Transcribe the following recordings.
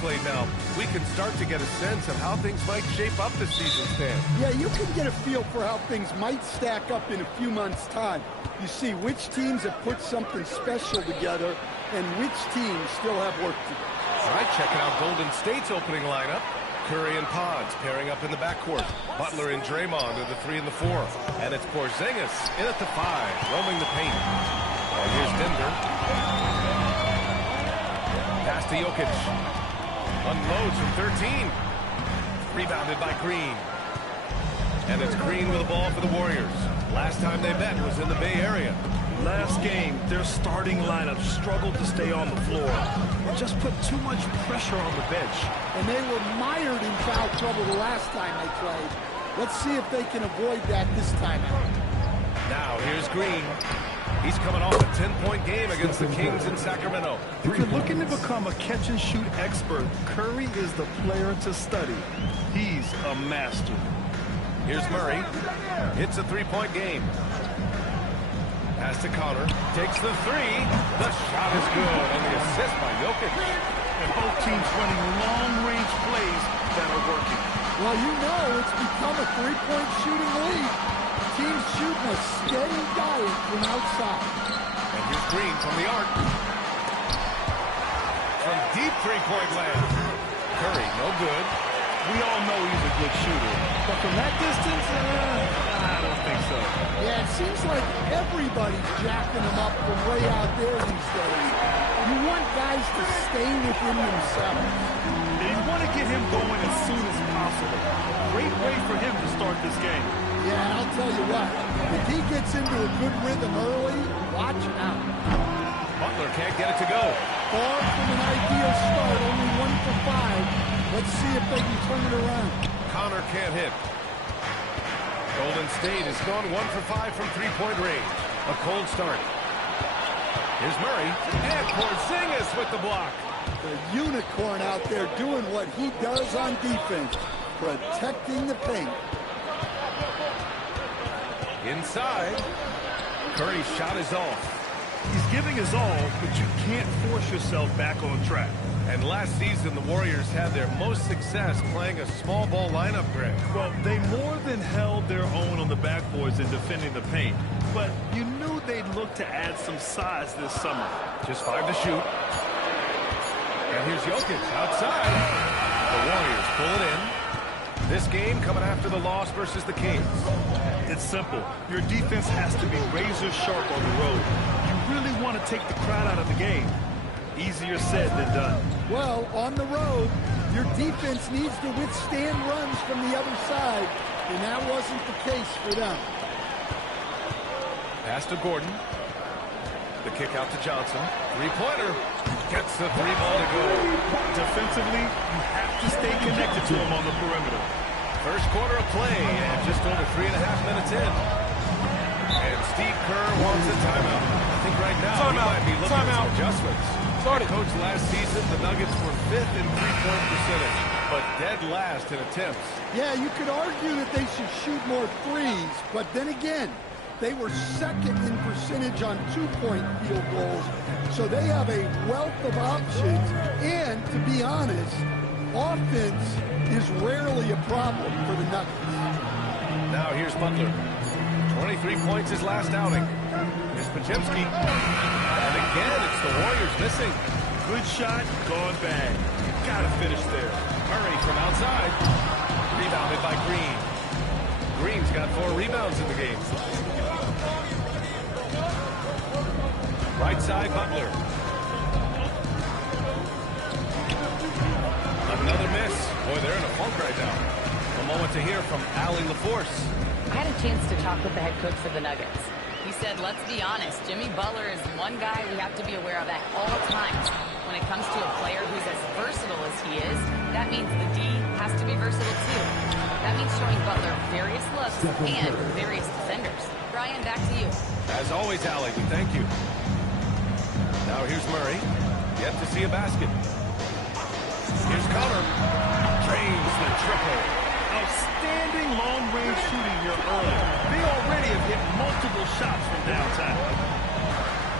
played now, we can start to get a sense of how things might shape up this season, Stan. Yeah, you can get a feel for how things might stack up in a few months' time. You see which teams have put something special together and which teams still have work to do. All right, checking out Golden State's opening lineup. Curry and Pods pairing up in the backcourt. Butler and Draymond are the 3 and the 4. And it's Porzingis in at the 5, roaming the paint. And here's Denver. Pass to Jokic. Unloads from 13. Rebounded by Green. And it's Green with the ball for the Warriors. Last time they met was in the Bay Area. Last game, their starting lineup struggled to stay on the floor and just put too much pressure on the bench. And they were mired in foul trouble the last time they played. Let's see if they can avoid that this time out. Now here's Green. He's coming off a 10-point game against the Kings in Sacramento. If you're looking to become a catch-and-shoot expert, Curry is the player to study. He's a master. Here's Murray. Hits a 3-point game. Pass to Connor. Takes the 3. The shot is good. And the assist by Jokic. And both teams running long-range plays that are working. Well, you know it's become a 3-point shooting league. Teams shooting a steady diet from outside. And here's Green from the arc. From deep 3-point land. Curry, no good. We all know he's a good shooter. But from that distance, I don't think so. Yeah, it seems like everybody's jacking him up from way out there these days. You want guys to stay within themselves. And you want to get him going as soon as possible. Great way for him to start this game. Yeah, and I'll tell you what, if he gets into a good rhythm early, watch out. Butler can't get it to go. Far from an ideal start, only 1 for 5. Let's see if they can turn it around. Connor can't hit. Golden State has gone 1 for 5 from 3-point range. A cold start. Here's Murray. And Porzingis with the block. The unicorn out there doing what he does on defense, protecting the paint. Inside. Curry's shot is off. He's giving his all, but you can't force yourself back on track. And last season, the Warriors had their most success playing a small ball lineup, Greg. Well, they more than held their own on the backboards in defending the paint. But you knew they'd look to add some size this summer. Just 5 to shoot. And here's Jokic outside. The Warriors pull it in. This game coming after the loss versus the Kings. It's simple. Your defense has to be razor sharp on the road. You really want to take the crowd out of the game. Easier said than done. Well, on the road, your defense needs to withstand runs from the other side, and that wasn't the case for them. Pass to Gordon. The kick out to Johnson. 3-pointer. Gets the 3-ball to go. Defensively, you have to stay connected to him on the perimeter. First quarter of play, and just over 3.5 minutes in. And Steve Kerr wants a timeout. I think right now he might be looking at some adjustments. Coach, last season, the Nuggets were 5th in 3-point percentage, but dead last in attempts. Yeah, you could argue that they should shoot more threes, but then again, they were 2nd in percentage on 2-point field goals, so they have a wealth of options, and to be honest, offense is rarely a problem for the Nuggets. Now here's Butler. 23 points his last outing. Here's Podziemski. And again, it's the Warriors missing. Good shot, gone bad. You gotta finish there. Murray from outside. Rebounded by Green. Green's got 4 rebounds in the game. Right side, Butler. Another miss. Boy, they're in a funk right now. A moment to hear from Allie LaForce. I had a chance to talk with the head coach of the Nuggets. He said, let's be honest, Jimmy Butler is one guy we have to be aware of at all times. When it comes to a player who's as versatile as he is, that means the D has to be versatile too. That means showing Butler various looks and various defenders. Brian, back to you. As always, Allie, we thank you. Now here's Murray. Yet to see a basket. Here's Connor. Drains the triple. Outstanding long-range shooting here early. They already have hit multiple shots from downtown.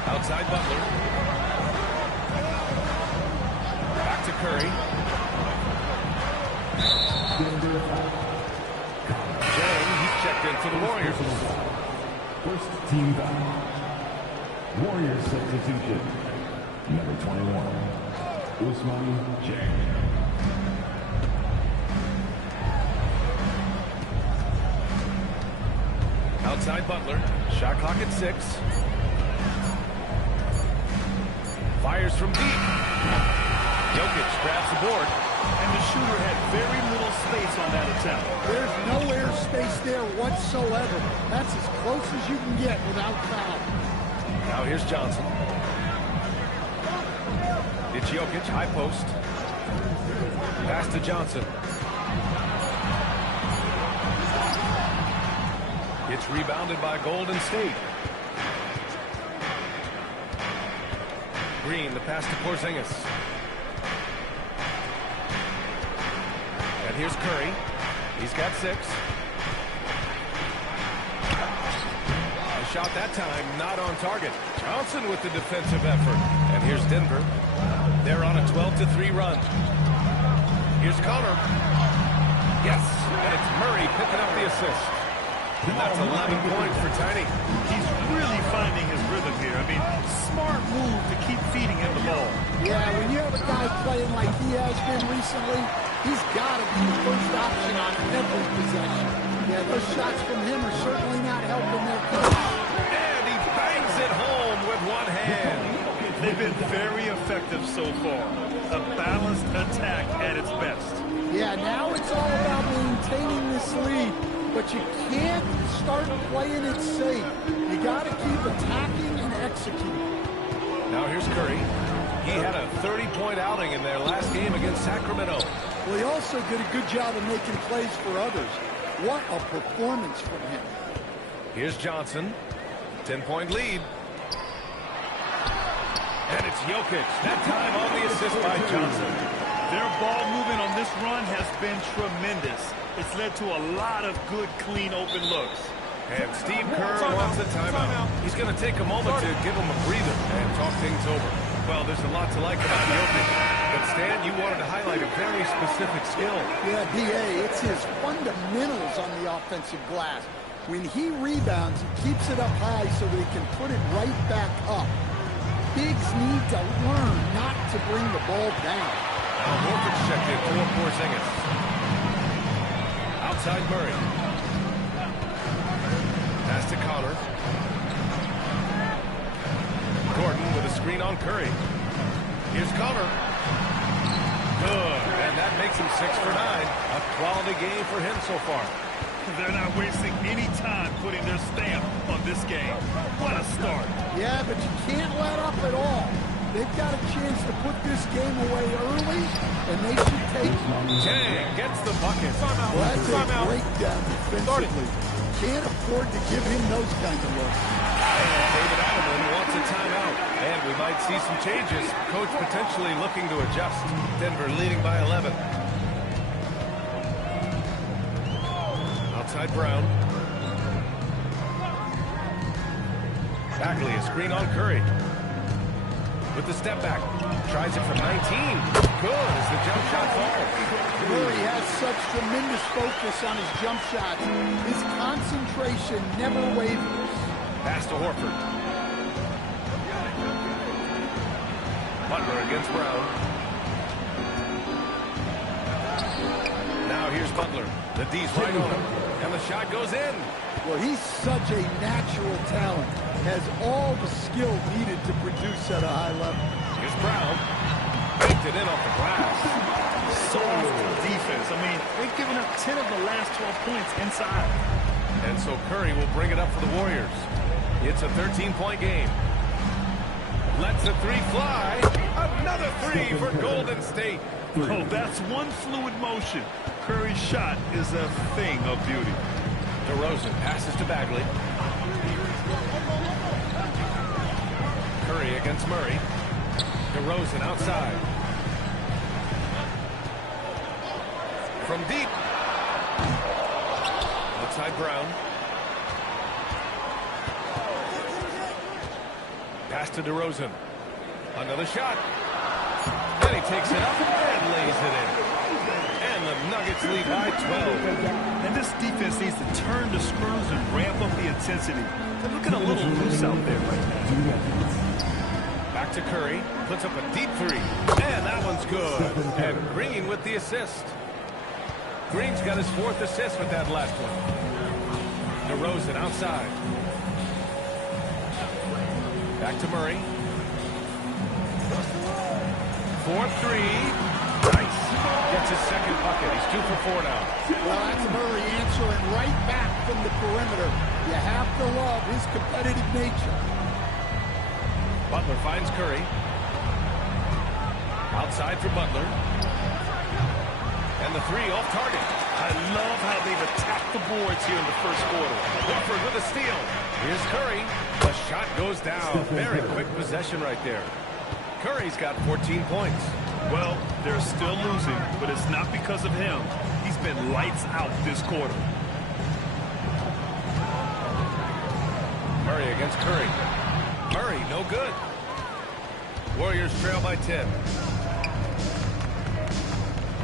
Outside Butler. Back to Curry. First team foul. Warriors substitution. Number 21, Gsw Den. Outside Butler. Shot clock at 6. Fires from deep. Jokic grabs the board. And the shooter had very little space on that attempt. There's no air space there whatsoever. That's as close as you can get without foul. Now here's Johnson. It's Jokic, high post. Pass to Johnson. It's rebounded by Golden State. Green, the pass to Porzingis. And here's Curry. He's got 6. A shot that time, not on target. Johnson with the defensive effort. And here's Denver. They're on a 12-3 run. Here's Connor. Yes, and it's Murray picking up the assist. And that's 11 points for Tiny. He's really finding his rhythm here. I mean, smart move to keep feeding him the ball. Yeah, when you have a guy playing like he has been recently, he's got to be the first option on every possession. Yeah, those shots from him are certainly not helping their coach. And he bangs it home with one hand. They've been very effective so far. A balanced attack at its best. Yeah, now it's all about maintaining this lead, but you can't start playing it safe. You got to keep attacking and executing. Now here's Curry. He had a 30-point outing in their last game against Sacramento. Well, he also did a good job of making plays for others. What a performance from him. Here's Johnson. 10-point lead. And it's Jokic. That time on the assist by Johnson. Their ball movement on this run has been tremendous. It's led to a lot of good, clean, open looks. And Steve Kerr wants a timeout. He's going to take a moment to give him a breather and talk things over. Well, there's a lot to like about Jokic. But Stan, you wanted to highlight a very specific skill. Yeah, D.A., it's his fundamentals on the offensive glass. When he rebounds, he keeps it up high so that he can put it right back up. Bigs need to learn not to bring the ball down. Now Horford checked in for Porzingis. Outside Murray. Pass to Connor. Gordon with a screen on Curry. Here's Connor. Good, and that makes him 6 for 9. A quality game for him so far. They're not wasting any time putting their stamp on this game. What a start. Yeah, but you can't let up at all. They've got a chance to put this game away early, and they should take it. Jay gets the bucket. Well, that's a breakdown defensively. Can't afford to give him those kind of looks. And David Adelman wants a timeout. And we might see some changes. Coach potentially looking to adjust. Denver leading by 11. Outside Brown. Bagley, a screen on Curry. With the step back. Tries it from 19. Good as the jump shot falls. Murray has such tremendous focus on his jump shots. His concentration never wavers. Pass to Horford. Butler against Brown. Now here's Butler. The D's right on him. And the shot goes in. Well, he's such a natural talent. Has all the skill needed to produce at a high level. Here's Brown. Baked it in off the glass. Soft defense. I mean, they've given up 10 of the last 12 points inside. And so Curry will bring it up for the Warriors. It's a 13-point game. Lets the three fly. Another three for Golden State. Oh, that's one fluid motion. Curry's shot is a thing of beauty. DeRozan passes to Bagley. Curry against Murray. DeRozan outside. From deep. Outside Brown. Pass to DeRozan. Another shot. And he takes it up and lays it in. And the Nuggets lead by 12. And this defense needs to turn the screws and ramp up the intensity. They're looking a little loose out there right now. Back to Curry. Puts up a deep three. And that one's good. And Green with the assist. Green's got his 4th assist with that last one. DeRozan outside. Back to Murray. 4-3. Nice. Gets his 2nd bucket. He's 2 for 4 now. Well, that's Murray answering right back from the perimeter. You have to love his competitive nature. Butler finds Curry. Outside for Butler. And the 3 off target. I love how they've attacked the boards here in the first quarter. Horford with a steal. Here's Curry. The shot goes down. Very quick possession right there. Curry's got 14 points. Well, they're still losing, but it's not because of him. He's been lights out this quarter. Murray against Curry. Murray, no good. Warriors trail by 10.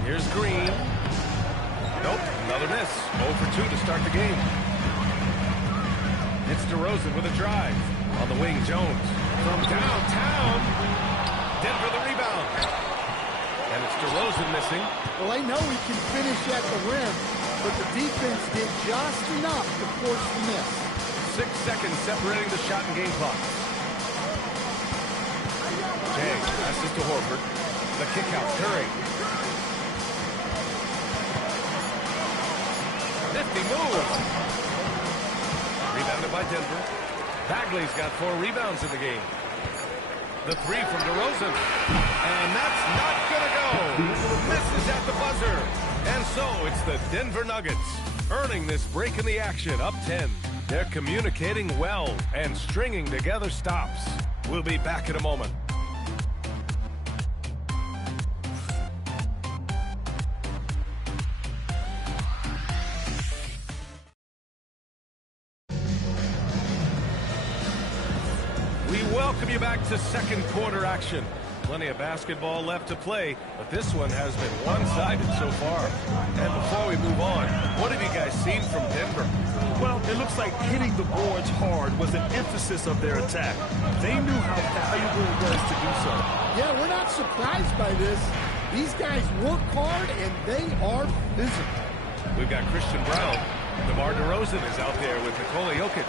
Here's Green. Nope, another miss. 0 for 2 to start the game. It's DeRozan with a drive. On the wing, Jones. From downtown. Denver the rebound. And it's DeRozan missing. Well, they know he can finish at the rim, but the defense did just enough to force the miss. 6 seconds separating the shot and game clock. Jay passes to Horford. The kick out, Curry. 50 move. Rebounded by Denver. Bagley's got 4 rebounds in the game. The 3 from DeRozan. And that's not going to go. Misses at the buzzer. And so it's the Denver Nuggets earning this break in the action, up 10. They're communicating well and stringing together stops. We'll be back in a moment. We welcome you back to second quarter action. Plenty of basketball left to play, but this one has been one-sided so far. And before we move on, what have you guys seen from Denver? Well, it looks like hitting the boards hard was an emphasis of their attack. They knew how valuable it was to do so. Yeah, we're not surprised by this. These guys work hard, and they are physical. We've got Christian Brown. DeMar DeRozan is out there with Nikola Jokic.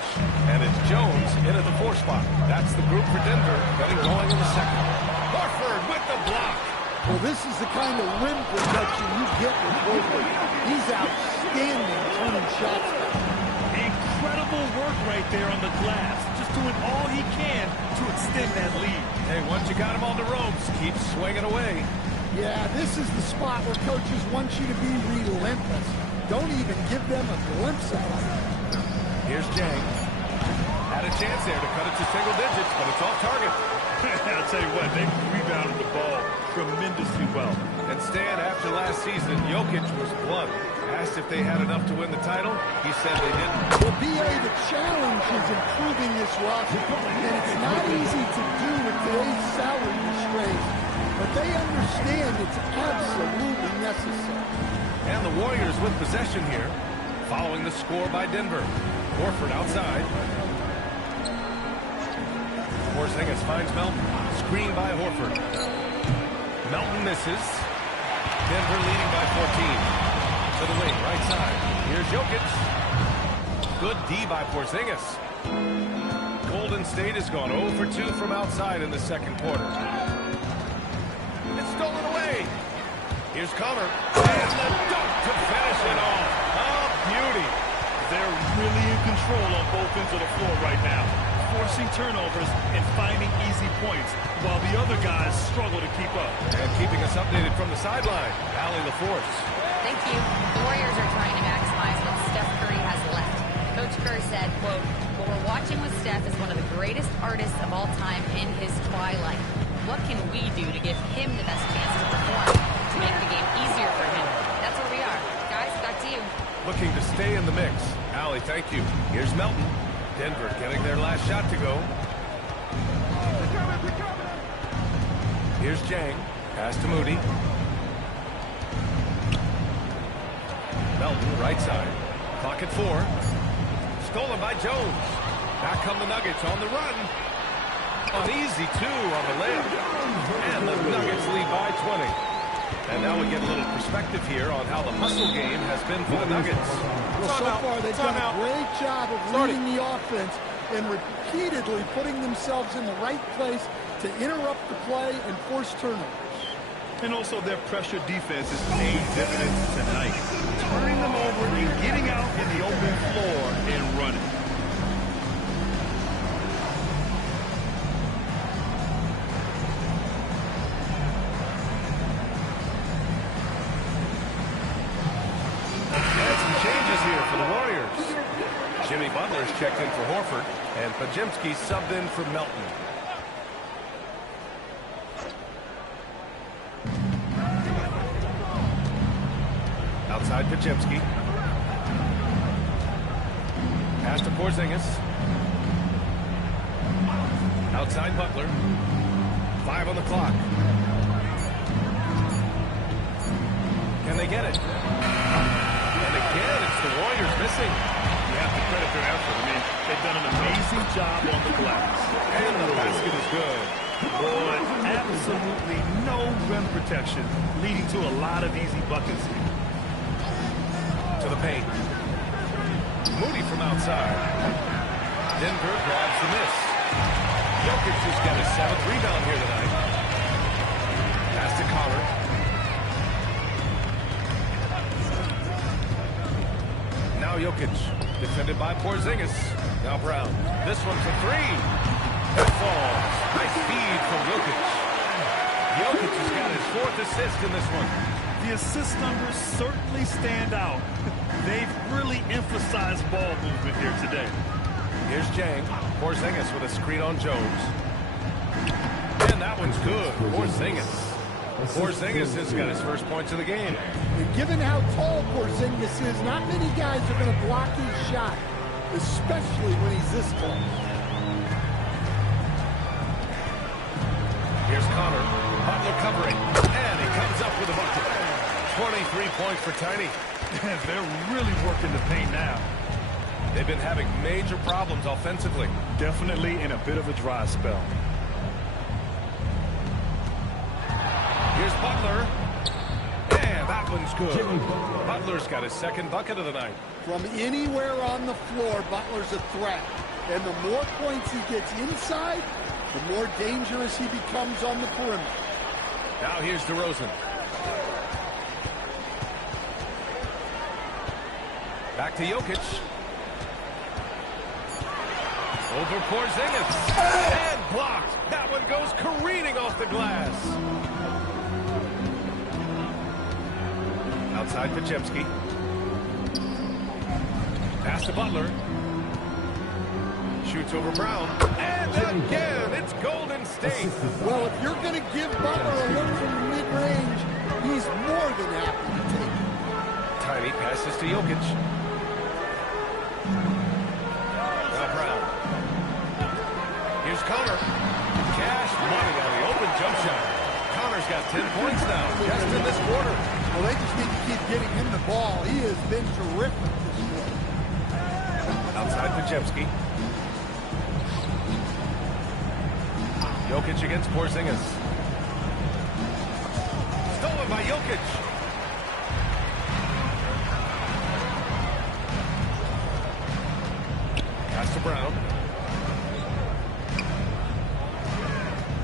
And it's Jones in at the 4 spot. That's the group for Denver, getting going in the second. Horford with the block. Well, this is the kind of rim protection you get with Horford. He's outstanding turning shots. Incredible work right there on the glass. Just doing all he can to extend that lead. Hey, once you got him on the ropes, keep swinging away. Yeah, this is the spot where coaches want you to be relentless. Don't even give them a glimpse of it. Here's Jang. Had a chance there to cut it to single digits, but it's off target. I'll tell you what, they rebounded the ball tremendously well. And Stan, after last season, Jokic was blunt. Asked if they had enough to win the title, he said they didn't. Well, B.A., the challenge is improving this roster, and it's not easy to do with today's salary restraints, but they understand it's absolutely necessary. And the Warriors with possession here, following the score by Denver. Horford outside. Porzingis finds Melton. Screen by Horford. Melton misses. Denver leading by 14. To the wing, right side. Here's Jokic. Good D by Porzingis. Golden State has gone 0 for 2 from outside in the second quarter. It's stolen away. Here's Comer. And the dunk to finish it off. Oh, beauty. They're really in control on both ends of the floor right now, forcing turnovers and finding easy points, while the other guys struggle to keep up. And keeping us updated from the sideline, Allie LaForce. Thank you. The Warriors are trying to maximize what Steph Curry has left. Coach Kerr said, quote, "What we're watching with Steph is one of the greatest artists of all time in his twilight. What can we do to give him the best chance to perform, to make the game easier for him?" That's where we are. Guys, back to you. Looking to stay in the mix. Allie, thank you. Here's Melton. Denver getting their last shot to go. Here's Jang. Pass to Moody. Melton, right side. Clock at 4. stolen by Jones. Back come the Nuggets on the run. An easy 2 on the layup. And the Nuggets lead by 20. And now we get a little perspective here on how the hustle game has been for the Nuggets. Well, so far they've done a great job of reading the offense and repeatedly putting themselves in the right place to interrupt the play and force turnovers. And also their pressure defense is paying dividends tonight. Turning them over and getting out in the open floor and running. And some changes here for the Warriors. Jimmy Butler's checked in for Horford, and Podziemski subbed in for Melton. Outside Podziemski. Pass to Porzingis. Outside Butler. 5 on the clock. Can they get it? And again, it's the Warriors missing. You have to credit their effort. I mean, they've done an amazing job on the glass. And the basket is good. Boy, absolutely no rim protection, leading to a lot of easy buckets here. To the paint. Moody from outside. Denver grabs the miss. Jokic has got his 7th rebound here tonight. Pass to Connor. Now Jokic, defended by Porzingis. Now Brown. This one's a 3. That falls. Nice feed from Jokic. Jokic has got his 4th assist in this one. The assist numbers certainly stand out. They've really emphasized ball movement here today. Here's Jang. Porzingis with a screen on Jones. And that one's good. Porzingis. Porzingis has got his first points of the game. And given how tall Porzingis is, not many guys are going to block his shot, especially when he's this tall. Here's Connor. Butler covering. And he comes up with a bucket. 23 points for Tiny. They're really working the paint now. They've been having major problems offensively. Definitely in a bit of a dry spell. Here's Butler. And that one's good. Butler's got his 2nd bucket of the night. From anywhere on the floor, Butler's a threat. And the more points he gets inside, the more dangerous he becomes on the perimeter. Now here's DeRozan. Back to Jokic. Over Porzingis. And blocked. That one goes careening off the glass. Outside Podziemski. Pass to Butler. Shoots over Brown. And again, it's Golden State. Well, if you're going to give Butler a look from the mid-range, he's more than happy to take it. Tiny passes to Jokic. Now Brown. Here's Connor. Cash money on the open jump shot. Connor's got 10 points now, just in this quarter. Well, they just need to keep getting him the ball. He has been terrific this quarter. Outside Podziemski. Jokic against Porzingis. Stolen by Jokic. Pass to Brown.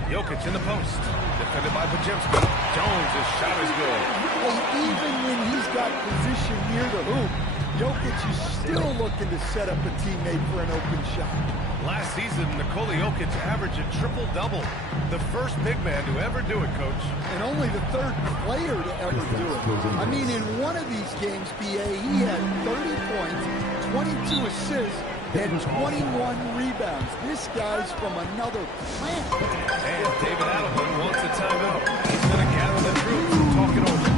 Jokic in the post. Defended by Podziemski. Jones' shot is good. Well, even when he's got position near the hoop, Jokic is still looking to set up a teammate for an open shot. Last season, Nikola Jokic averaged a triple-double. The first big man to ever do it, Coach. And only the 3rd player to ever do it. I mean, in one of these games, BA, he had 30 points, 22 assists, and 21 rebounds. This guy's from another planet. And David Adelman wants a timeout. He's going to gather the troops and talk it over.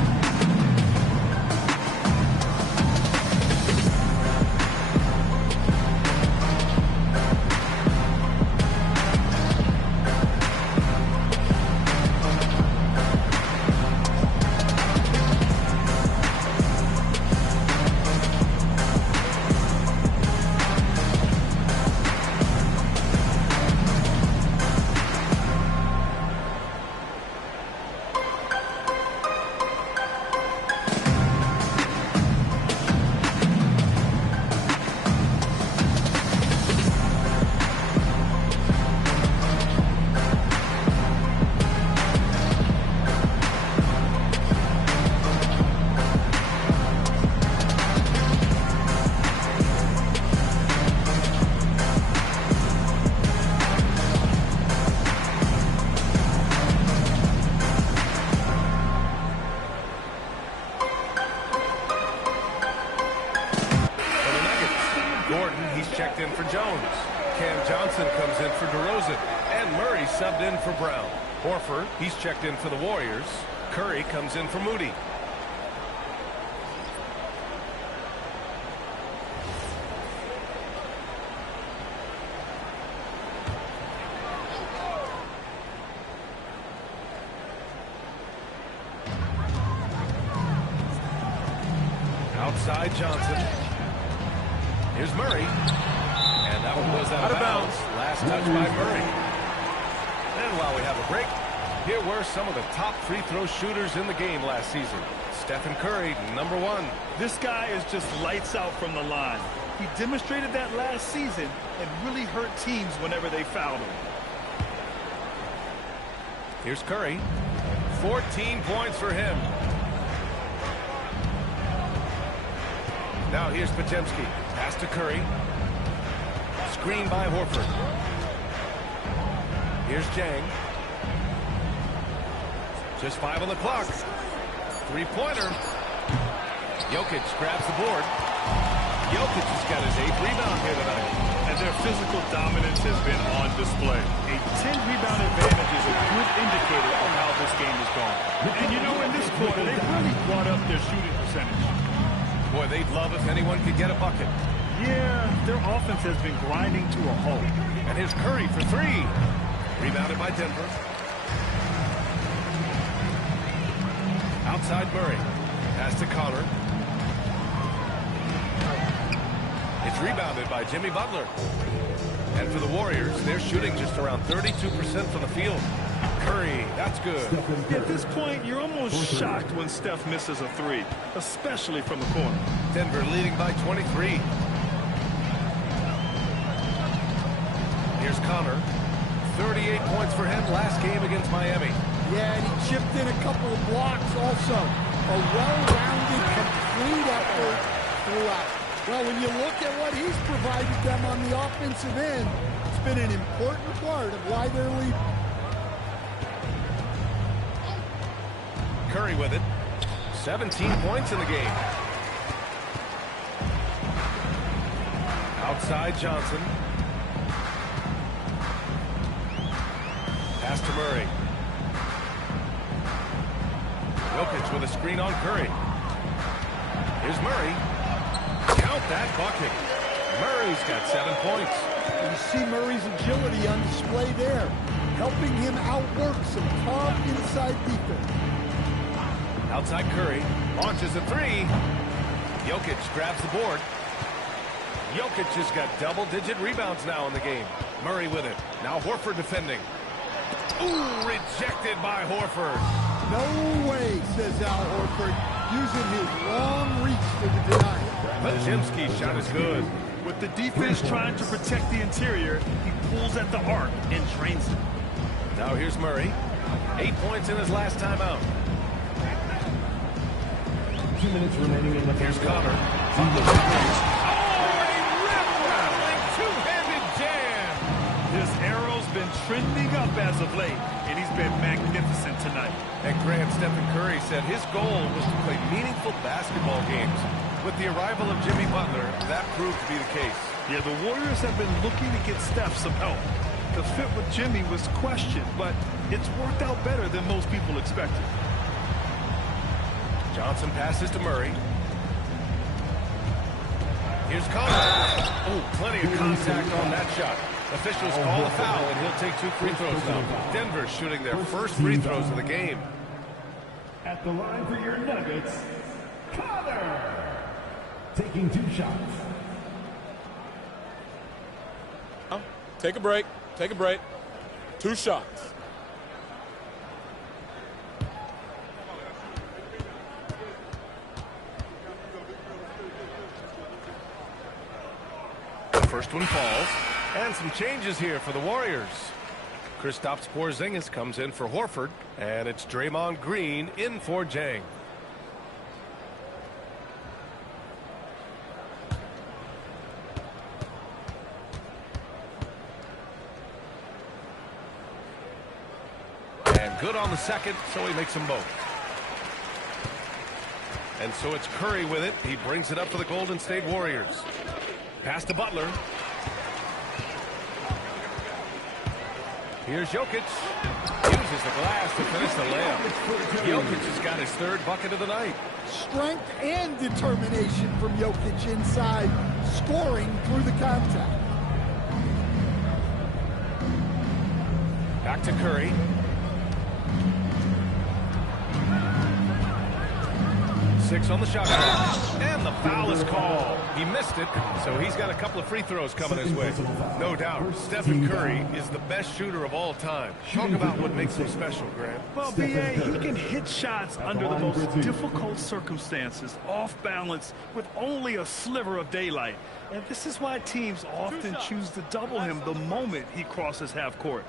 checked in for Jones. Cam Johnson comes in for DeRozan. And Murray subbed in for Brown. Horford, he's checked in for the Warriors. Curry comes in for Moody. Outside Johnson. Here's Murray. And that one goes out of bounds. Last touch by Murray. And while we have a break, here were some of the top free throw shooters in the game last season. Stephen Curry, #1. This guy is just lights out from the line. He demonstrated that last season and really hurt teams whenever they fouled him. Here's Curry. 14 points for him. Now here's Podziemski. Pass to Curry. Screen by Horford. Here's Jang. Just 5 on the clock. Three-pointer. Jokic grabs the board. Jokic has got his 8th rebound here tonight. And their physical dominance has been on display. A 10-rebound advantage is a good indicator of how this game is going. And you know, in this quarter, they really brought up their shooting percentage. Boy, they'd love if anyone could get a bucket. Yeah, their offense has been grinding to a halt. And here's Curry for 3. Rebounded by Denver. Outside Murray. Pass to Connor. It's rebounded by Jimmy Butler. And for the Warriors, they're shooting just around 32% from the field. Curry, that's good. At this point, you're almost shocked when Steph misses a 3, especially from the corner. Denver leading by 23. Here's Connor. 38 points for him last game against Miami. Yeah, and he chipped in a couple of blocks also. A well-rounded, complete effort throughout. Well, when you look at what he's provided them on the offensive end, it's been an important part of why they're leading. Curry with it. 17 points in the game. Outside Johnson. Pass to Murray. Jokic with a screen on Curry. Here's Murray. Count that bucket. Murray's got 7 points. You see Murray's agility on display there, helping him outwork some tough inside defense. Outside Curry. Launches a 3. Jokic grabs the board. Jokic has got double-digit rebounds now in the game. Murray with it. Now Horford defending. Ooh, rejected by Horford. No way, says Al Horford, using his long reach for the denial. Podziemski's shot is good. With the defense trying to protect the interior, he pulls at the arc and drains it. Now here's Murray. 8 points in his last time out. 2 minutes remaining in the Here's first Connor. quarter. Oh, a rip-rattling two-handed jam. His arrow's been trending up as of late, and he's been magnificent tonight. And Grant, Stephen Curry said his goal was to play meaningful basketball games. With the arrival of Jimmy Butler, that proved to be the case. Yeah, the Warriors have been looking to get Steph some help. The fit with Jimmy was questioned, but it's worked out better than most people expected. Johnson passes to Murray. Here's Connor. Oh, plenty of contact on that shot. Officials call a foul, and he'll take 2 free throws now. Denver shooting their first free throws of the game. At the line for your Nuggets, Connor. Taking 2 shots. Take a break. Take a break. 2 shots. The first one falls. And some changes here for the Warriors. Kristaps Porzingis comes in for Horford. And it's Draymond Green in for Jang. And good on the second, so he makes them both. And so it's Curry with it. He brings it up for the Golden State Warriors. Pass to Butler. Here's Jokic. Uses the glass to finish the layup. Jokic has got his third bucket of the night. Strength and determination from Jokic inside, scoring through the contact. Back to Curry. Six on the shot clock. And the foul is called. He missed it, so he's got a couple of free throws coming his way. No doubt, Stephen Curry is the best shooter of all time. Talk about what makes him special, Grant. Well, B.A., he can hit shots under the most difficult circumstances, off balance, with only a sliver of daylight. And this is why teams often choose to double him the moment he crosses half court.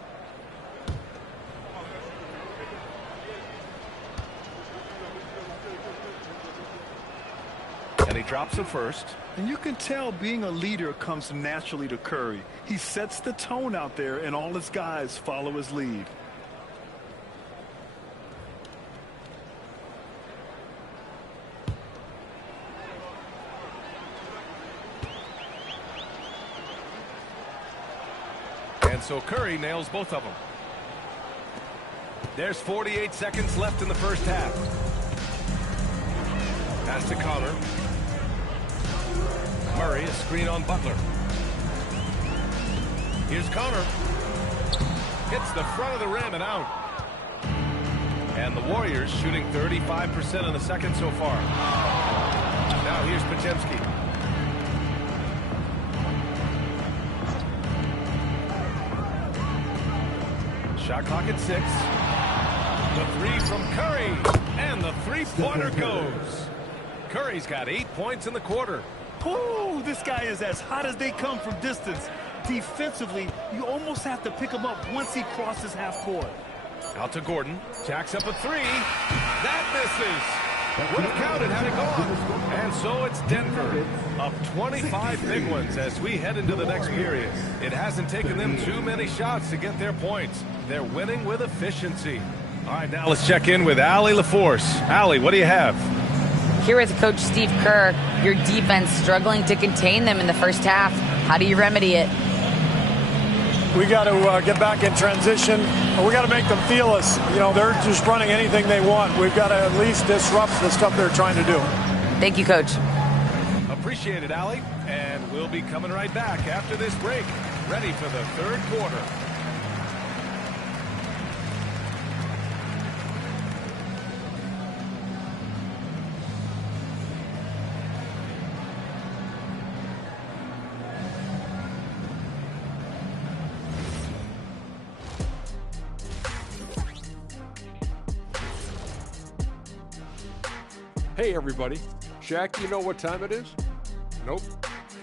And he drops the first. And you can tell being a leader comes naturally to Curry. He sets the tone out there, and all his guys follow his lead. And so Curry nails both of them. There's 48 seconds left in the first half. Pass to Connor. Murray, a screen on Butler. Here's Connor. Hits the front of the rim and out. And the Warriors shooting 35% in the second so far. Now here's Podziemski. Shot clock at 6. The three from Curry. And the three-pointer goes. Curry's got 8 points in the quarter. Ooh, this guy is as hot as they come from distance. Defensively, you almost have to pick him up once he crosses half court. Out to Gordon. Jacks up a three. That misses. Would have counted had it gone. And so it's Denver up 25 big ones as we head into the next period. It hasn't taken them too many shots to get their points. They're winning with efficiency. All right, now let's check in with Allie LaForce. Allie, what do you have? Here with Coach Steve Kerr, your defense struggling to contain them in the first half. How do you remedy it? We got to get back in transition. We got to make them feel us. You know, they're just running anything they want. We've got to at least disrupt the stuff they're trying to do. Thank you, Coach. Appreciate it, Allie. And we'll be coming right back after this break. Ready for the third quarter. Hey everybody, Shaq, you know what time it is? Nope.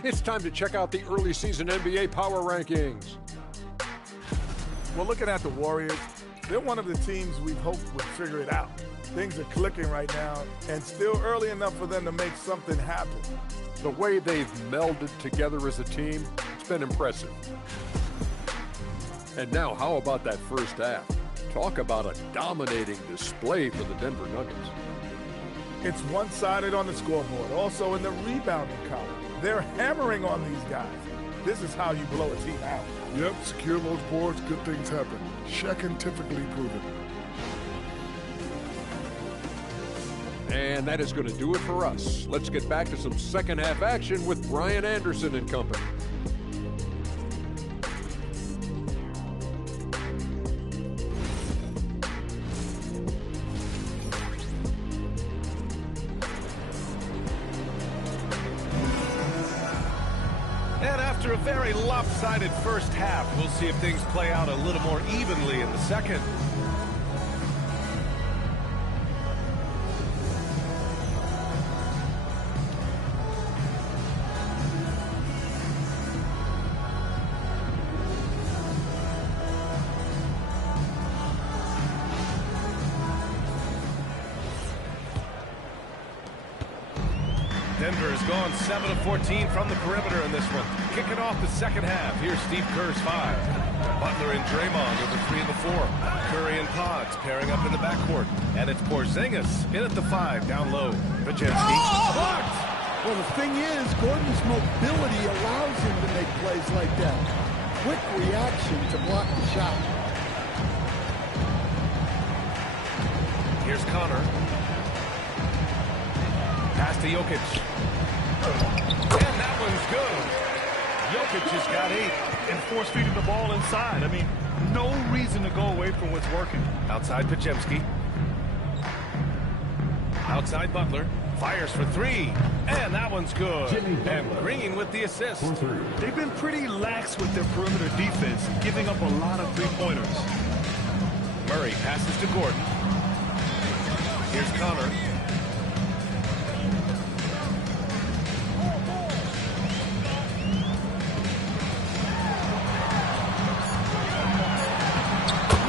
It's time to check out the early season NBA Power Rankings. Well, looking at the Warriors, they're one of the teams we've hoped would figure it out. Things are clicking right now, and still early enough for them to make something happen. The way they've melded together as a team, it's been impressive. And now, how about that first half? Talk about a dominating display for the Denver Nuggets. It's one-sided on the scoreboard, also in the rebounding column. They're hammering on these guys. This is how you blow a team out. Yep, secure those boards, good things happen. Shaq can typically prove it. And that is going to do it for us. Let's get back to some second half action with Brian Anderson and company. After a very lopsided first half, we'll see if things play out a little more evenly in the second. Denver has gone 7 of 14 from the perimeter in this one. Kicking off the second half, here's Steve Kerr's 5. Butler and Draymond are the 3 and the 4. Curry and Pods pairing up in the backcourt. And it's Porzingis in at the 5, down low. Podziemski blocked. Well, the thing is, Gordon's mobility allows him to make plays like that. Quick reaction to block the shot. Here's Connor. Pass to Jokic. And that one's good. Jokic has got 8. And force feeding the ball inside. I mean, no reason to go away from what's working. Outside Podziemski. Outside Butler. Fires for 3. And that one's good. And Green with the assist. They've been pretty lax with their perimeter defense, giving up a lot of three-pointers. Murray passes to Gordon. Here's Connor.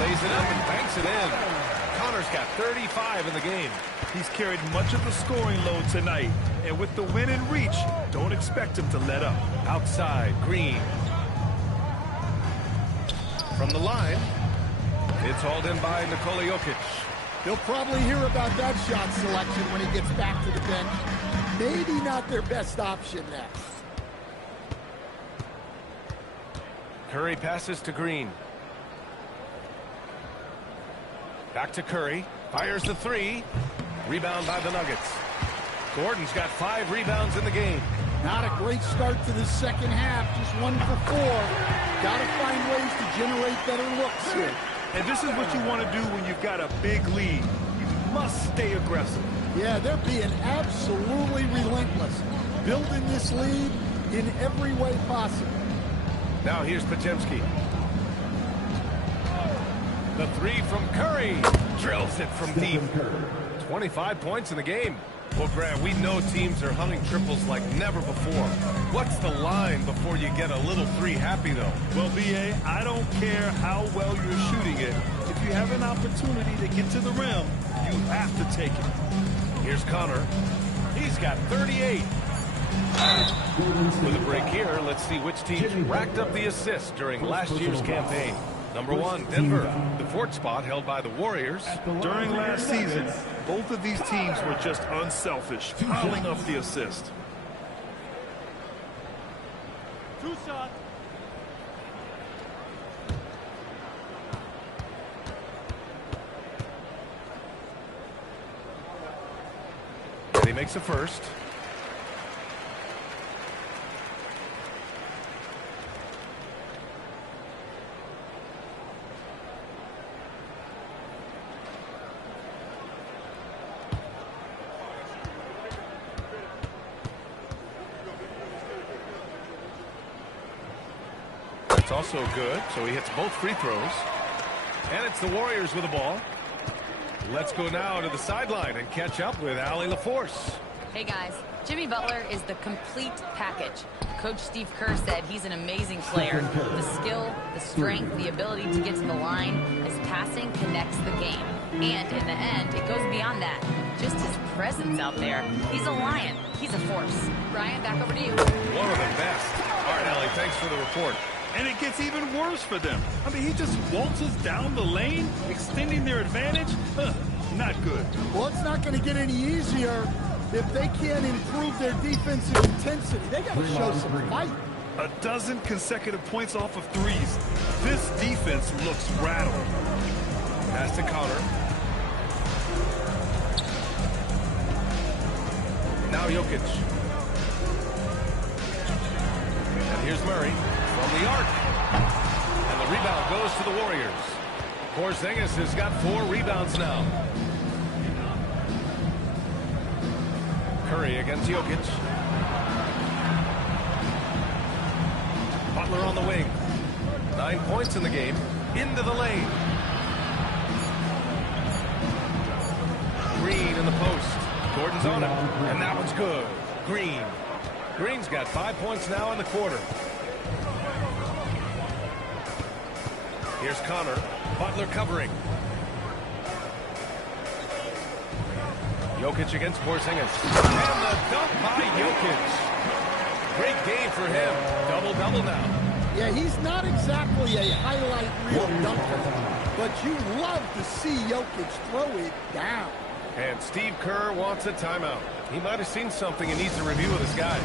Lays it up and banks it in. Connor's got 35 in the game. He's carried much of the scoring load tonight. And with the win in reach, don't expect him to let up. Outside, Green. From the line, it's hauled in by Nikola Jokic. He'll probably hear about that shot selection when he gets back to the bench. Maybe not their best option next. Curry passes to Green. Back to Curry. Fires the 3. Rebound by the Nuggets. Gordon's got 5 rebounds in the game. Not a great start to the second half. Just 1 for 4. Got to find ways to generate better looks here. And this is what you want to do when you've got a big lead. You must stay aggressive. Yeah, they're being absolutely relentless. Building this lead in every way possible. Now here's Podziemski. The 3 from Curry. Drills it from deep. 25 points in the game. Well, Grant, we know teams are hunting triples like never before. What's the line before you get a little 3 happy, though? Well, B.A., I don't care how well you're shooting it. If you have an opportunity to get to the rim, you have to take it. Here's Connor. He's got 38. With a break here, let's see which teams racked up the assists during last year's campaign. Number 1, Denver. The 4th spot held by the Warriors. During last season, both of these teams were just unselfish, piling up the assist. 2 shots. And he makes a first. It's also good, so he hits both free throws. And it's the Warriors with the ball. Let's go now to the sideline and catch up with Allie LaForce. Hey, guys. Jimmy Butler is the complete package. Coach Steve Kerr said he's an amazing player. The skill, the strength, the ability to get to the line, his passing connects the game. And in the end, it goes beyond that. Just his presence out there. He's a lion. He's a force. Brian, back over to you. One of the best. All right, Allie, thanks for the report. And it gets even worse for them. I mean, he just waltzes down the lane, extending their advantage. Not good. Well, it's not going to get any easier if they can't improve their defensive intensity. They got to show some fight. A dozen consecutive points off of threes. This defense looks rattled. Pass to Connor. Now Jokic. And here's Murray. From the arc. And the rebound goes to the Warriors. Porzingis has got 4 rebounds now. Curry against Jokic. Butler on the wing. 9 points in the game. Into the lane. Green in the post. Gordon's on it. And that one's good. Green. Green's got 5 points now in the quarter. Here's Connor. Butler covering. Jokic against Porzingis. And the dunk by Jokic. Great game for him. Double-double now. Yeah, he's not exactly a highlight reel dunker, but you love to see Jokic throw it down. And Steve Kerr wants a timeout. He might have seen something and needs a review of his guys.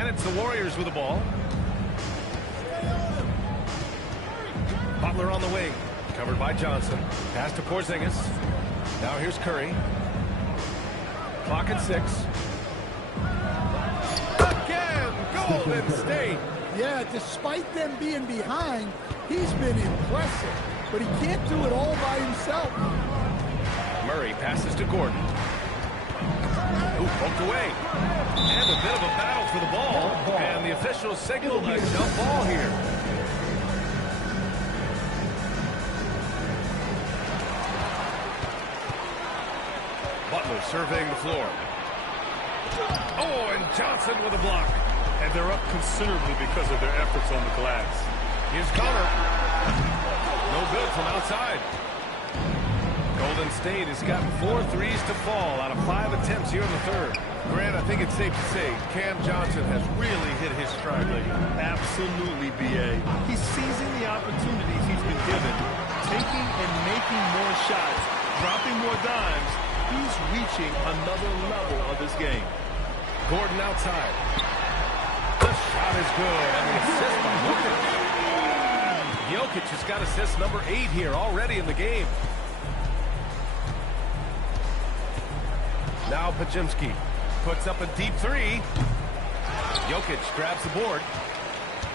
And it's the Warriors with the ball. Butler on the wing. Covered by Johnson. Pass to Porzingis. Now here's Curry. Clock at 6. Again, Golden State. Yeah, despite them being behind, he's been impressive. But he can't do it all by himself. Murray passes to Gordon. Ooh, poked away. And a bit of a battle for the ball. And the officials signaled a jump ball here. Butler surveying the floor. Oh, and Johnson with a block. And they're up considerably because of their efforts on the glass. Here's Connor. No good from outside. Golden State has gotten 4 threes to fall out of 5 attempts here in the third. Grant, I think it's safe to say Cam Johnson has really hit his stride lately. Absolutely, B.A. He's seizing the opportunities he's been given, taking and making more shots, dropping more dimes. He's reaching another level of his game. Gordon outside. The shot is good, and the assist by Jokic. Jokic has got assist number 8 here already in the game. Now Pajimski puts up a deep 3. Jokic grabs the board.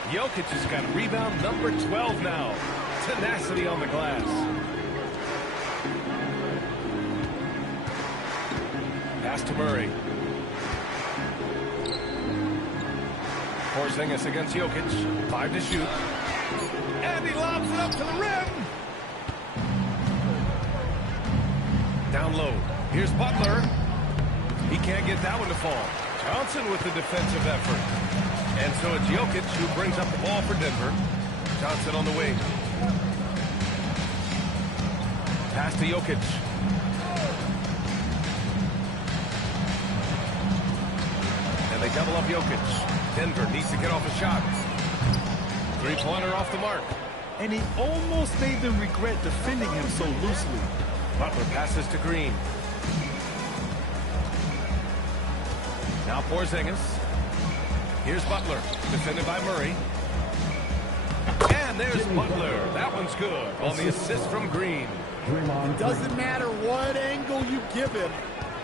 Jokic has got rebound number 12 now. Tenacity on the glass. Pass to Murray. Porzingis against Jokic. 5 to shoot. And he lobs it up to the rim. Down low. Here's Butler. He can't get that one to fall. Johnson with the defensive effort. And so it's Jokic who brings up the ball for Denver. Johnson on the wing. Pass to Jokic. And they double up Jokic. Denver needs to get off a shot. 3-pointer off the mark. And he almost made them regret defending him so loosely. Butler passes to Green. Now Porzingis. Here's Butler, defended by Murray. And there's Butler. That one's good on the assist from Green. It doesn't matter what angle you give him.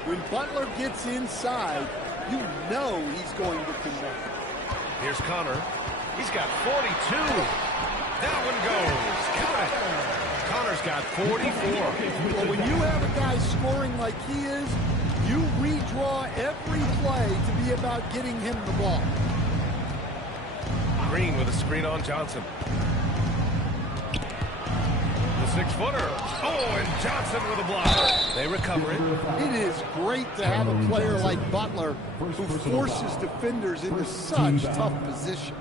When Butler gets inside, you know he's going to connect. Here's Connor. He's got 42. That one goes. Count it. Connor's got 44. Well, when you have a guy scoring like he is, you redraw every play to be about getting him the ball. Green with a screen on Johnson. The 6-footer. Oh, and Johnson with a block. They recover it. It is great to have a player like Butler who forces defenders into such tough positions.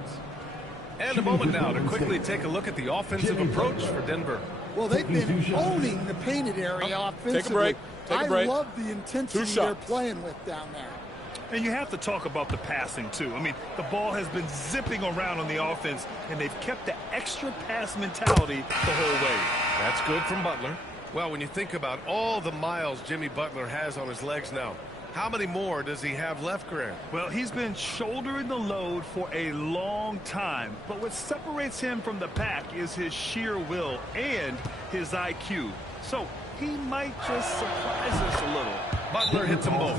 And a moment now to quickly take a look at the offensive approach for Denver. Well, they've been owning the painted area offensively. Take a break. Take a break. I love the intensity they're playing with down there. And you have to talk about the passing, too. I mean, the ball has been zipping around on the offense, and they've kept the extra pass mentality the whole way. That's good from Butler. Well, when you think about all the miles Jimmy Butler has on his legs now, how many more does he have left, Grant? Well, he's been shouldering the load for a long time. But what separates him from the pack is his sheer will and his IQ. So he might just surprise us a little. Butler hits them both.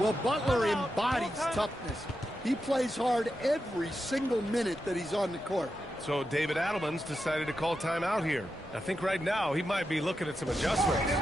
Well, Butler embodies toughness. He plays hard every single minute that he's on the court. So David Adelman's decided to call timeout here. I think right now he might be looking at some adjustments.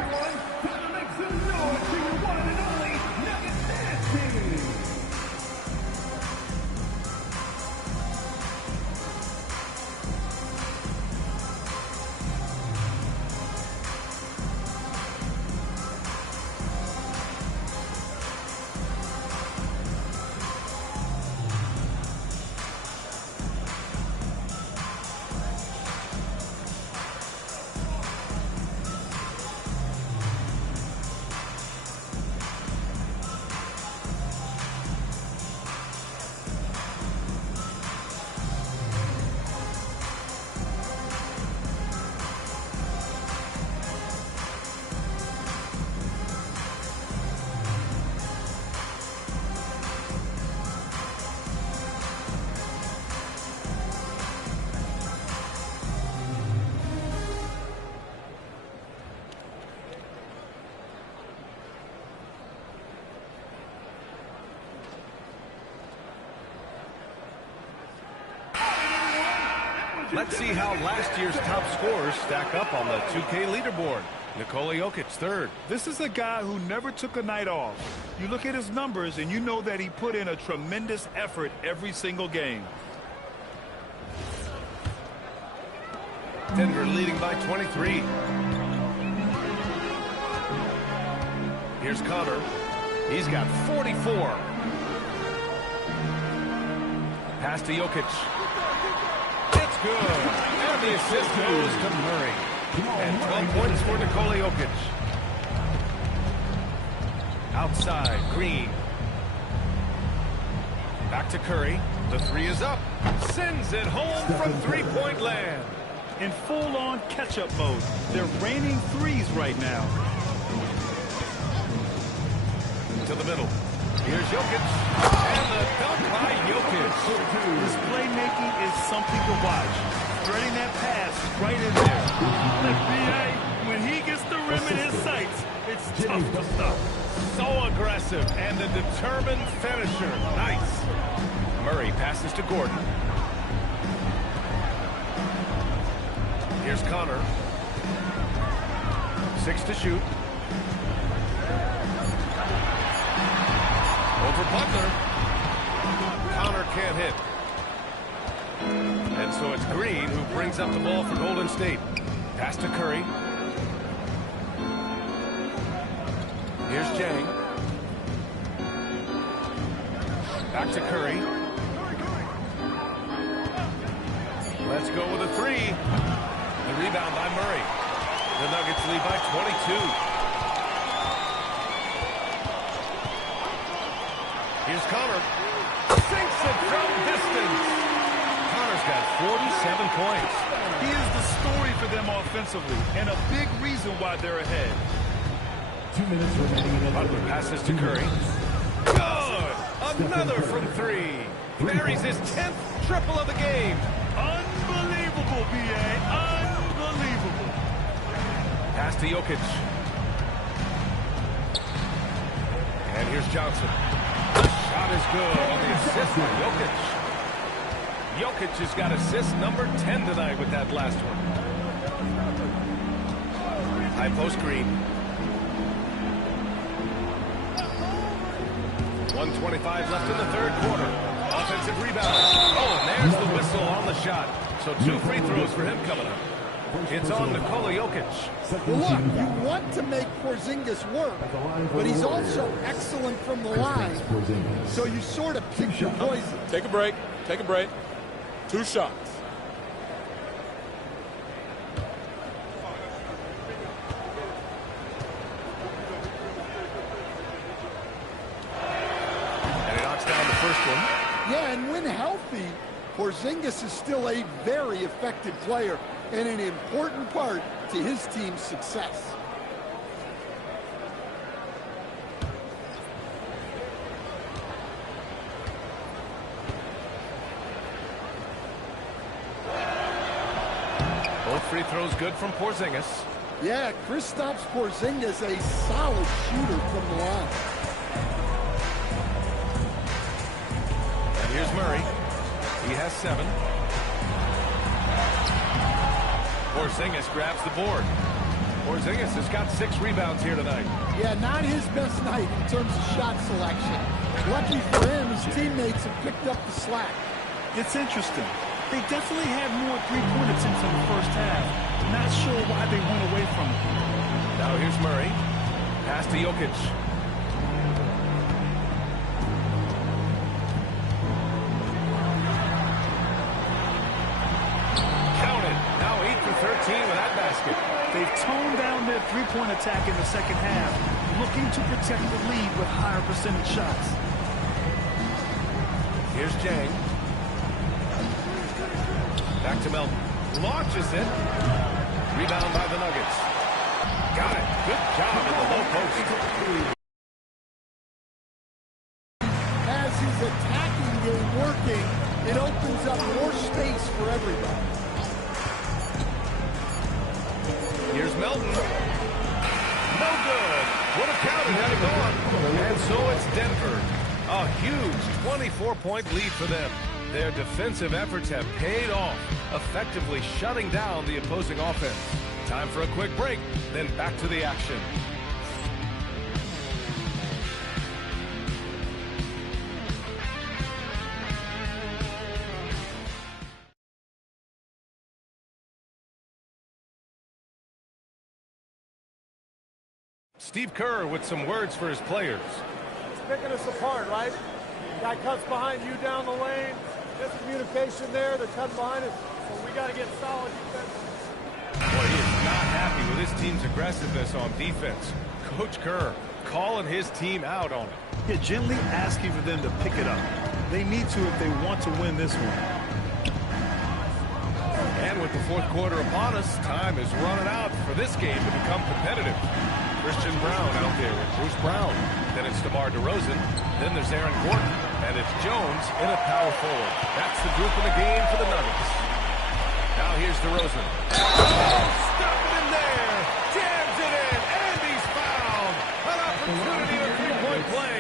Let's see how last year's top scorers stack up on the 2K leaderboard. Nikola Jokic, third. This is a guy who never took a night off. You look at his numbers, and you know that he put in a tremendous effort every single game. Denver leading by 23. Here's Connor. He's got 44. Pass to Jokic. It's good. And the assist goes to Murray. And 12 points for Nikola Jokic. Outside, Green. Back to Curry. The three is up. Sends it home from three-point land. In full-on catch-up mode. They're raining threes right now. To the middle. Here's Jokic. And the dunk by Jokic. His playmaking is something to watch. Threading that pass right in there. When he gets the rim in his sights, it's tough to stop. So aggressive and a determined finisher. Nice. Murray passes to Gordon. Here's Connor. 6 to shoot. Over Butler. Connor can't hit. And so it's Green who brings up the ball for Golden State. Pass to Curry. Here's Jang. Back to Curry. Let's go with a three. The rebound by Murray. The Nuggets lead by 22. Here's Connor. Sinks it from distance. Connor's got 47 points. He is the story for them offensively, and a big reason why they're ahead. 2 minutes remaining. Butler passes to Curry. Good! Another from three. Buries his 10th triple of the game. Unbelievable, B.A. Unbelievable. Pass to Jokic. And here's Johnson. The shot is good on the assist by Jokic. Jokic has got assist number 10 tonight with that last one. High post Green. 1:25 left in the third quarter. Offensive rebound. Oh, and there's the whistle on the shot. So 2 free throws for him coming up. It's on Nikola Jokic. Well, look, you want to make Porzingis work, but he's also excellent from the line. So you sort of pick your poison. Take a break. Take a break. 2 shots. And he knocks down the first one. Yeah, and when healthy, Porzingis is still a very effective player and an important part to his team's success. Both free throws good from Porzingis. Yeah, Kristaps Porzingis, a solid shooter from the line. And here's Murray. He has 7. Porzingis grabs the board. Porzingis has got 6 rebounds here tonight. Yeah, not his best night in terms of shot selection. Lucky for him, his teammates have picked up the slack. It's interesting. They definitely had more three-point attempts in the first half. Not sure why they went away from it. Now here's Murray. Pass to Jokic. Count it. Now 8 for 13 with that basket. They've toned down their three-point attack in the second half, looking to protect the lead with higher percentage shots. Here's Jang. Back to Melton. Launches it. Rebound by the Nuggets. Got it. Good job in the low post. As his attacking game working, it opens up more space for everybody. Here's Melton. No good. Would have counted had it gone. And so it's Denver. A huge 24-point lead for them. Their defensive efforts have paid off, effectively shutting down the opposing offense. Time for a quick break, then back to the action. Steve Kerr with some words for his players. It's picking us apart, right? Guy cuts behind you down the lane. Miscommunication there. They're cutting behind us. So we got to get solid defense. Boy, he is not happy with his team's aggressiveness on defense. Coach Kerr calling his team out on it. Yeah, gently asking for them to pick it up. They need to if they want to win this one. And with the fourth quarter upon us, time is running out for this game to become competitive. Christian Brown out there with Bruce Brown. Then it's DeMar DeRozan. Then there's Aaron Gordon. And it's Jones in a power forward. That's the group in the game for the Nuggets. Now here's DeRozan. Oh, stop it in there. Jams it in. And he's fouled. An opportunity for a three-point play.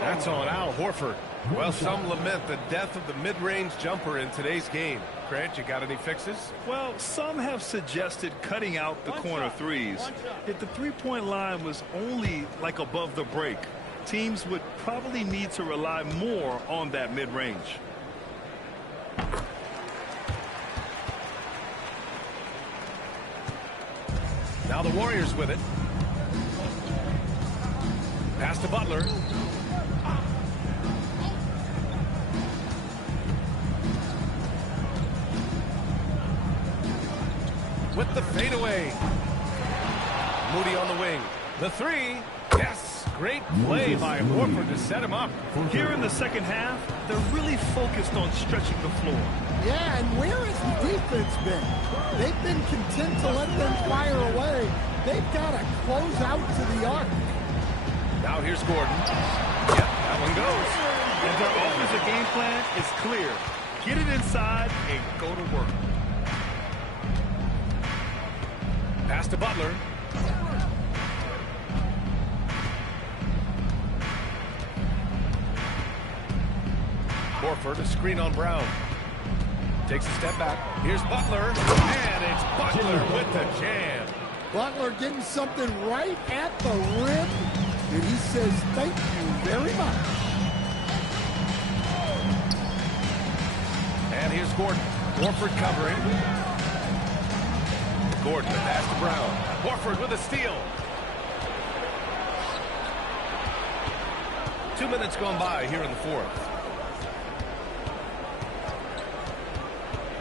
That's on Al Horford. Well, some lament the death of the mid-range jumper in today's game. Grant, you got any fixes? Well, some have suggested cutting out the corner threes. If the three-point line was only like above the break, teams would probably need to rely more on that mid-range. Now the Warriors with it. Pass to Butler. With the fadeaway. Moody on the wing. The three. Yes. Great play by Horford to set him up. Here in the second half, they're really focused on stretching the floor. Yeah, and where has the defense been? They've been content to let them fire away. They've got to close out to the arc. Now here's Gordon. Yep, that one goes. And their offensive game plan is clear. Get it inside and go to work. Pass to Butler. Horford, a screen on Brown. Takes a step back. Here's Butler. And it's Butler with the jam. Butler getting something right at the rim. And he says, thank you very much. And here's Gordon. Horford covering. Gordon, the pass to Brown. Horford with a steal. 2 minutes gone by here in the fourth.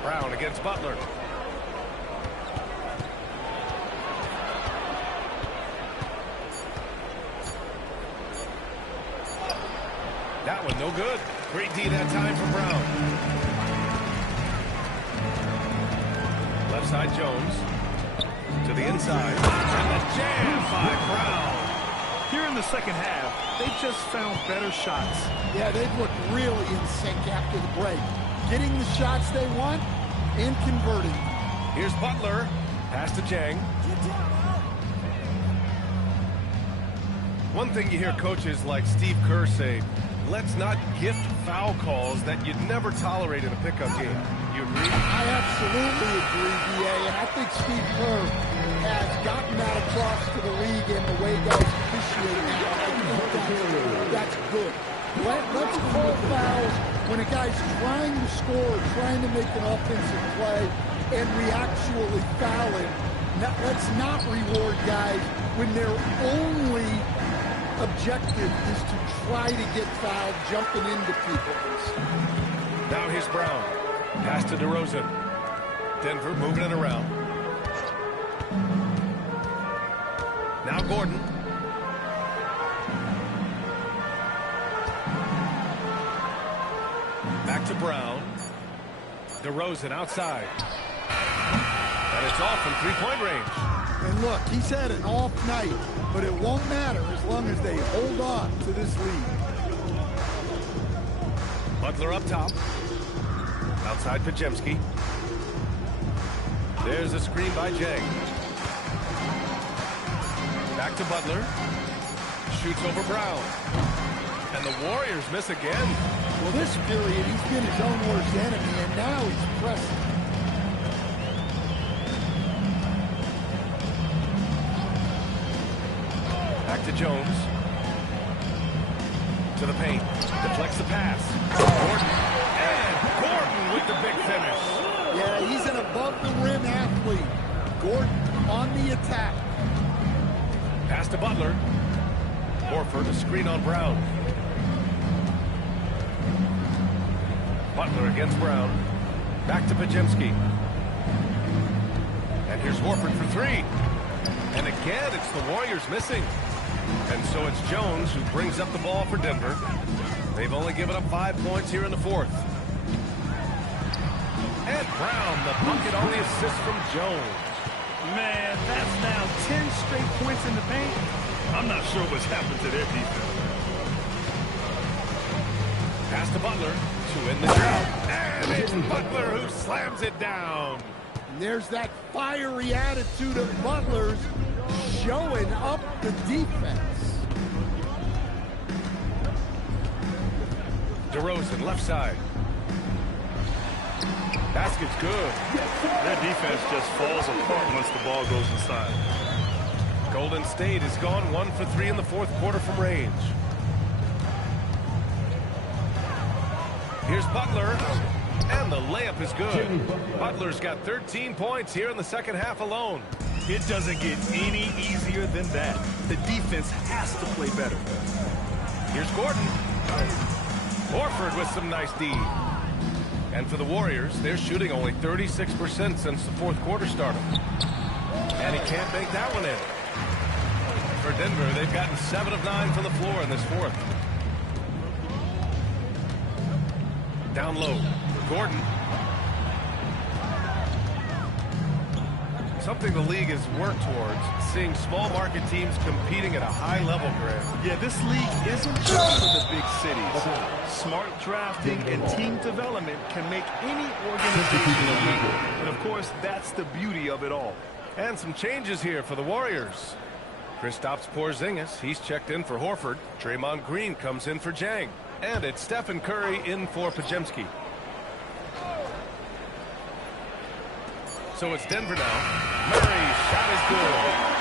Brown against Butler. That one no good. Great D that time for Brown. Left side Jones. To the inside. And the jam by Brown. Here in the second half, they just found better shots. Yeah, they've looked really in sync after the break. Getting the shots they want and converting. Here's Butler. Pass to Jang. One thing you hear coaches like Steve Kerr say, let's not gift foul calls that you'd never tolerate in a pickup game. You agree? I absolutely agree, B.A., and I think Steve Kerr has gotten that across to the league in the way guys officiate. I think that's good. Let's call fouls when a guy's trying to score, trying to make an offensive play, and we actually foul him. Now, let's not reward guys when their only objective is to try to get fouled jumping into people. Now here's Brown. Pass to DeRozan. Denver moving it around. Now Gordon. Back to Brown. DeRozan outside. And it's off from three-point range. And look, he's had an off night, but it won't matter as long as they hold on to this lead. Butler up top. Outside Pajemski. There's a screen by Jang. Back to Butler. Shoots over Brown. And the Warriors miss again. Well, this period, he's been his own worst enemy, and now he's pressing. Back to Jones. To the paint. Deflects the pass. Gordon. And Gordon with the big finish. Yeah, he's an above-the-rim athlete. Gordon on the attack. Pass to Butler. Horford, a screen on Brown. Butler against Brown. Back to Podziemski. And here's Horford for three. And again, it's the Warriors missing. And so it's Jones who brings up the ball for Denver. They've only given up 5 points here in the fourth. And Brown, the bucket on the assist from Jones. Man, that's now 10 straight points in the paint. I'm not sure what's happened to their defense. Pass to Butler to end the drought. And it's Butler who slams it down. And there's that fiery attitude of Butler's showing up the defense. DeRozan, left side. Basket's good. Their defense just falls apart once the ball goes inside. Golden State has gone 1 for 3 in the fourth quarter from range. Here's Butler. And the layup is good. Butler's got 13 points here in the second half alone. It doesn't get any easier than that. The defense has to play better. Here's Gordon. Horford with some nice D. And for the Warriors, they're shooting only 36% since the fourth quarter started. And he can't make that one in. For Denver, they've gotten 7 of 9 from the floor in this fourth. Down low. Gordon. Something the league has worked towards, seeing small market teams competing at a high level, Grant. Yeah, this league isn't just for the big cities. Smart drafting and team development can make any organization elite. And of course, that's the beauty of it all. And some changes here for the Warriors. Kristaps Porzingis, he's checked in for Horford. Draymond Green comes in for Jang. And it's Stephen Curry in for Podziemski. So it's Denver now. Murray's shot is good.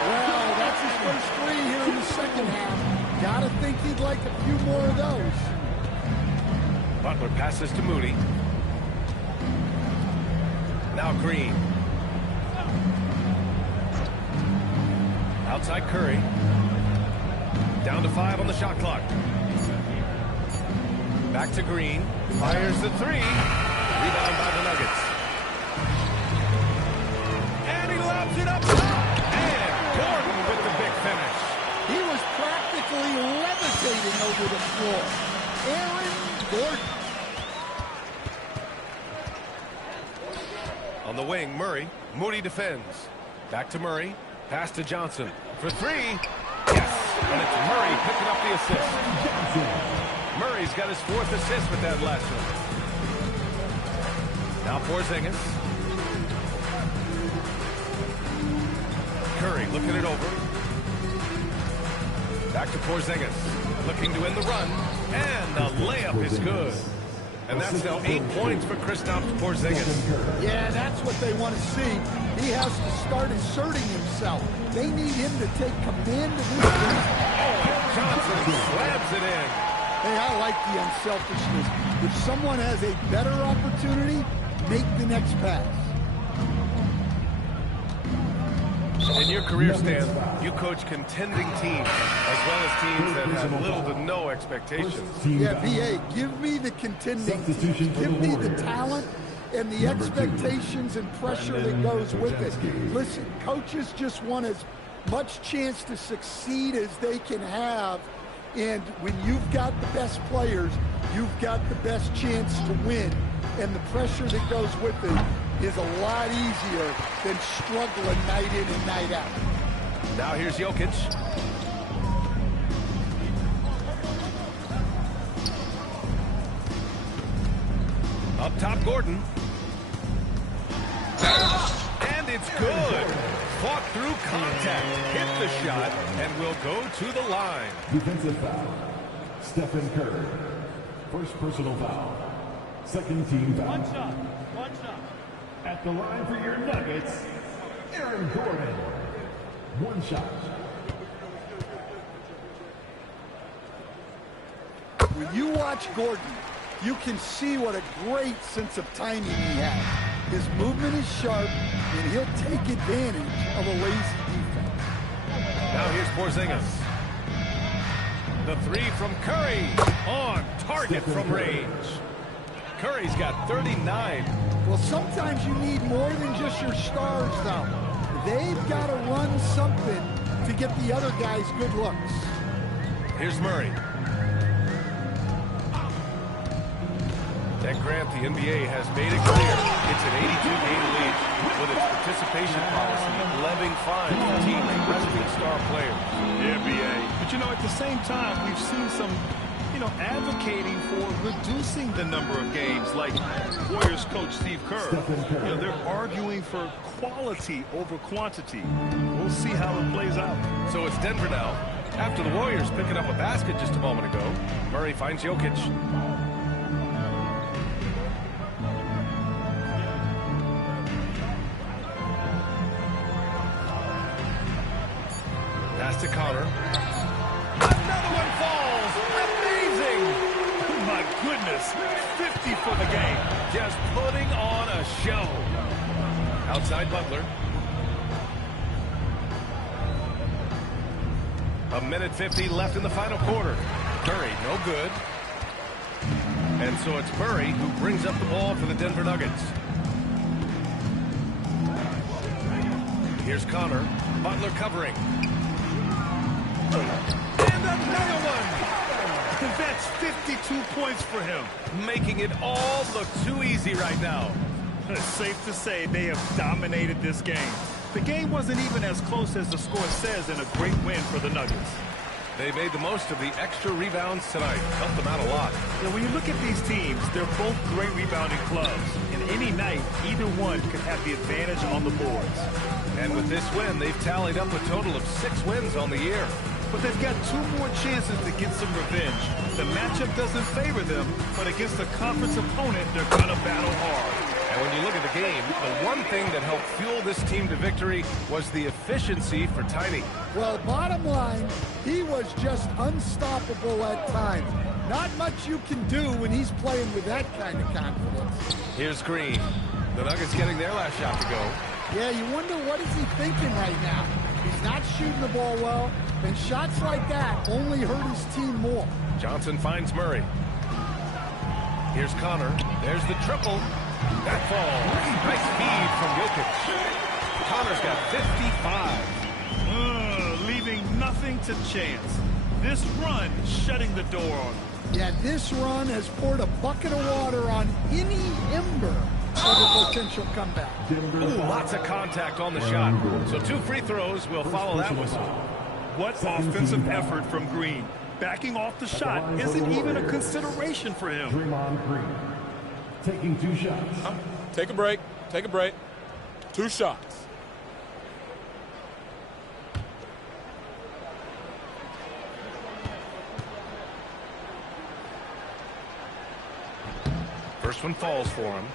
Well, that's his first three here in the second half. Gotta think he'd like a few more of those. Butler passes to Moody. Now Green. Outside Curry. Down to 5 on the shot clock. Back to Green. Fires the three. Rebound by the Nuggets. And he lobs it up top. And Gordon with the big finish. He was practically levitating over the floor. Aaron Gordon. On the wing, Murray. Moody defends. Back to Murray. Pass to Johnson. For three. Yes. And it's Murray picking up the assist. Murray's got his 4th assist with that last one. Now Porzingis. Curry looking it over. Back to Porzingis. Looking to end the run. And the layup is good. And that's now 8 points for Kristaps Porzingis. Yeah, that's what they want to see. He has to start asserting himself. They need him to take command of this game. Oh, Johnson slams it in. Hey, I like the unselfishness. If someone has a better opportunity, make the next pass. In your career, Stan, you coach contending teams as well as teams that have little to no expectations. Yeah, B.A., give me the contending teams. Give me the talent and the expectations and pressure that goes with it. Listen, coaches just want as much chance to succeed as they can have. And when you've got the best players, you've got the best chance to win. And the pressure that goes with it is a lot easier than struggling night in and night out. Now here's Jokic. Up top, Gordon. And it's good. Fought through contact, hit the shot, and will go to the line. Defensive foul, Stephen Curry. First personal foul. Second team foul. One shot. One shot. At the line for your Nuggets, Aaron Gordon. One shot. When you watch Gordon, you can see what a great sense of timing he has. His movement is sharp, and he'll take advantage of a lazy defense. Now here's Porzingis. The three from Curry. On target from range. Curry's got 39. Well, sometimes you need more than just your stars, though. They've got to run something to get the other guys good looks. Here's Murray. Ted Grant, the NBA has made it clear it's an 82-game league with its participation policy, levying fines for teams resting star players. The NBA. But, you know, at the same time, we've seen some, advocating for reducing the number of games, like Warriors coach Steve Kerr. They're arguing for quality over quantity. We'll see how it plays out. So it's Denver now. After the Warriors picking up a basket just a moment ago, Murray finds Jokic. Pass to Connor. Another one falls. Amazing. Oh, my goodness. 50 for the game. Just putting on a show. Outside Butler. A minute 50 left in the final quarter. Curry, no good. And so it's Murray who brings up the ball for the Denver Nuggets. Here's Connor. Butler covering. And another one! That's 52 points for him. Making it all look too easy right now. It's safe to say they have dominated this game. The game wasn't even as close as the score says in a great win for the Nuggets. They made the most of the extra rebounds tonight. Helped them out a lot. When you look at these teams, they're both great rebounding clubs. And any night, either one could have the advantage on the boards. And with this win, they've tallied up a total of 6 wins on the year. But they've got 2 more chances to get some revenge. The matchup doesn't favor them, but against a conference opponent, they're going to battle hard. And when you look at the game, the one thing that helped fuel this team to victory was the efficiency for Tiny. Well, bottom line, he was just unstoppable at times. Not much you can do when he's playing with that kind of confidence. Here's Green. The Nuggets getting their last shot to go. Yeah, you wonder what is he thinking right now. He's not shooting the ball well, and shots like that only hurt his team more. Johnson finds Murray. Here's Connor. There's the triple. That falls. Nice feed from Jokic. Connor's got 55. Leaving nothing to chance. This run shutting the door on him. Yeah, this run has poured a bucket of water on any ember of a potential comeback. Ooh, lots of contact on the shot. So 2 free throws will follow that whistle. What offensive effort from Green. Backing off the shot isn't even a consideration for him. Draymond Green taking 2 shots. Take a break. Take a break. 2 shots. First one falls for him.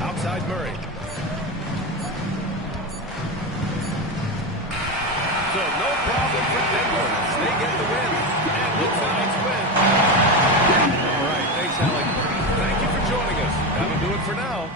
Outside Murray. So no problem for Denver. They get the win. And with tonight's win. All right, thanks, Alec. Thank you for joining us. That'll do it for now.